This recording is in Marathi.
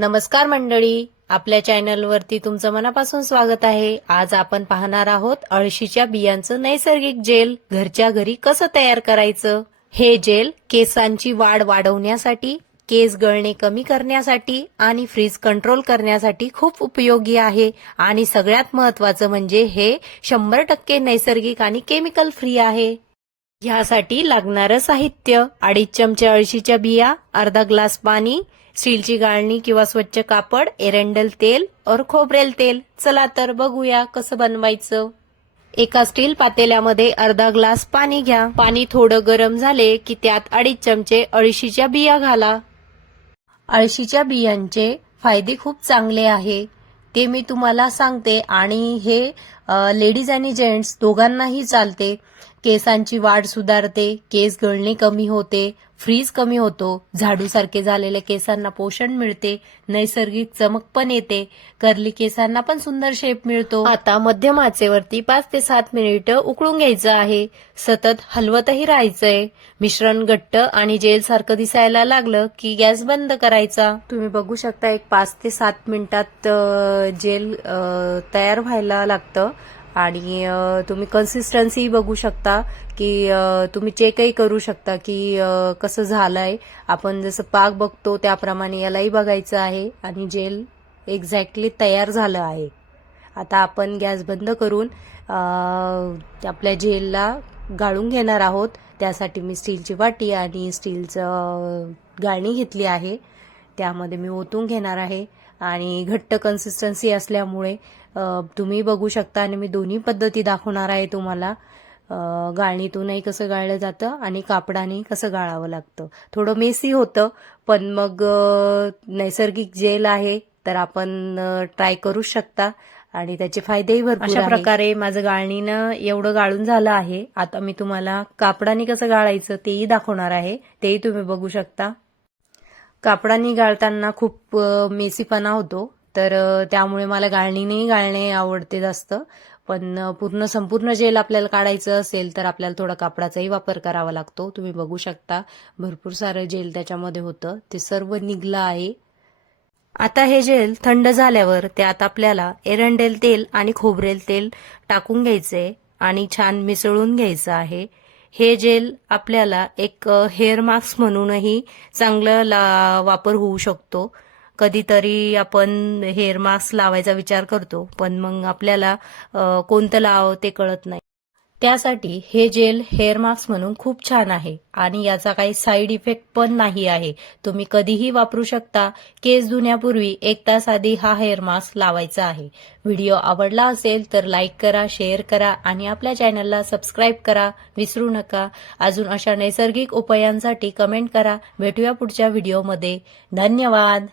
नमस्कार मंडळी, आपल्या चॅनलवरती तुमचं मनापासून स्वागत आहे। आज आपण पाहणार आहोत अळशीच्या बियांचं नैसर्गिक जेल घरच्या घरी कसं तयार करायचं। हे जेल केसांची वाढ वाढवण्यासाठी, केस गळणे कमी करण्यासाठी आणि फ्रीज कंट्रोल करण्यासाठी खूप उपयोगी आहे। आणि सगळ्यात महत्त्वाचं म्हणजे हे 100% नैसर्गिक आणि केमिकल फ्री आहे। ह्यासाठी लागणारं साहित्य 2.5 चमचे अळशीच्या बिया, अर्धा ग्लास पाणी, स्टीलची गाळणी किंवा स्वच्छ कापड, एरंडेल तेल और खोबरेल तेल। चला तर बघूया कसं बनवायचं। एका स्टील पातेल्यामध्ये अर्धा ग्लास पाणी घ्या। पाणी थोडं गरम झाले की त्यात 2.5 चमचे अळशीच्या बिया घाला। अळशीच्या बियांचे फायदे खूप चांगले आहे, ते मी तुम्हाला सांगते। आणि हे लेडीज आणि जेंट्स दोघांनाही चालते। केसांची वाढ सुधारते, केस गळणे कमी होते, फ्रीज कमी होतो, झाडूसारखे झालेल्या केसांना पोषण मिळते, नैसर्गिक चमक पण येते, कर्ली केसांना पण सुंदर शेप मिळतो। आता मध्यम आचेवरती 5 ते 7 मिनिटं उकळून घ्यायचं आहे। सतत हलवतही राहायचंय। मिश्रण घट्ट आणि जेल सारखं दिसायला लागलं की गॅस बंद करायचा। तुम्ही बघू शकता एक 5 ते 7 मिनिटात जेल तयार व्हायला लागतं। आणि तुम्ही कन्सिस्टन्सी बघू शकता की तुम्ही चेकही करू शकता की कसं झालंय। आपण जसं पाक बघतो त्याप्रमाणे यालाही बघायचं आहे। आणि जेल एक्झॅक्टली तयार झालं आहे। आता आपण गॅस बंद करून आपल्या जेलला गाळून घेणार आहोत। त्यासाठी मी स्टीलची वाटी आणि स्टीलचं गाळणी घेतली आहे, त्यामध्ये मी ओतून घेणार आहे। आणि घट्ट कन्सिस्टन्सी असल्यामुळे तुम्ही बघू शकता आणि मी दोन्ही पद्धती दाखवणार आहे तुम्हाला। गाळणीतूनही कसं गाळलं जातं आणि कापडाने कसं गाळावं लागतं। थोडं मेसी होतं, पण मग नैसर्गिक जेल आहे तर आपण ट्राय करू शकता आणि त्याचे फायदेही भरपूर आहेत। अशा प्रकारे माझं गाळणीनं एवढं गाळून झालं आहे। आता मी तुम्हाला कापडाने कसं गाळायचं तेही दाखवणार आहे, तेही तुम्ही बघू शकता। कापडाने गाळताना खूप मेसीपणा होतो, तर त्यामुळे मला गाळणीने गाळणे आवडते जास्त। पण संपूर्ण जेल आपल्याला काढायचं असेल तर आपल्याला थोडा कापडाचाही वापर करावा लागतो। तुम्ही बघू शकता भरपूर सारं जेल त्याच्यामध्ये होतं, ते सर्व निघलं आहे। आता हे जेल थंड झाल्यावर त्यात आपल्याला एरंडेल तेल आणि खोबरेल तेल टाकून घ्यायचे आणि छान मिसळून घ्यायचं आहे। हे जेल आपल्याला एक हेअर मास्क म्हणूनही चांगलं वापर होऊ शकतो। कधीतरी आपण हेअर मास्क लावायचा विचार करतो, पण मग आपल्याला कोणतं लावावं ते कळत नाही। त्यासाठी हे जेल हेअर मास्क म्हणून खूप छान आहे आणि याचा काही साईड इफेक्ट पण नाही आहे। तुम्ही कधीही वापरू शकता। केस धुण्यापूर्वी 1 तास आधी हा हेअर मास्क लावायचा आहे। व्हिडिओ आवडला असेल तर लाईक करा, शेअर करा आणि आपल्या चॅनलला सबस्क्राईब करा विसरू नका। अजून अशा नैसर्गिक उपायांसाठी कमेंट करा। भेटूया पुढच्या व्हिडिओमध्ये। धन्यवाद।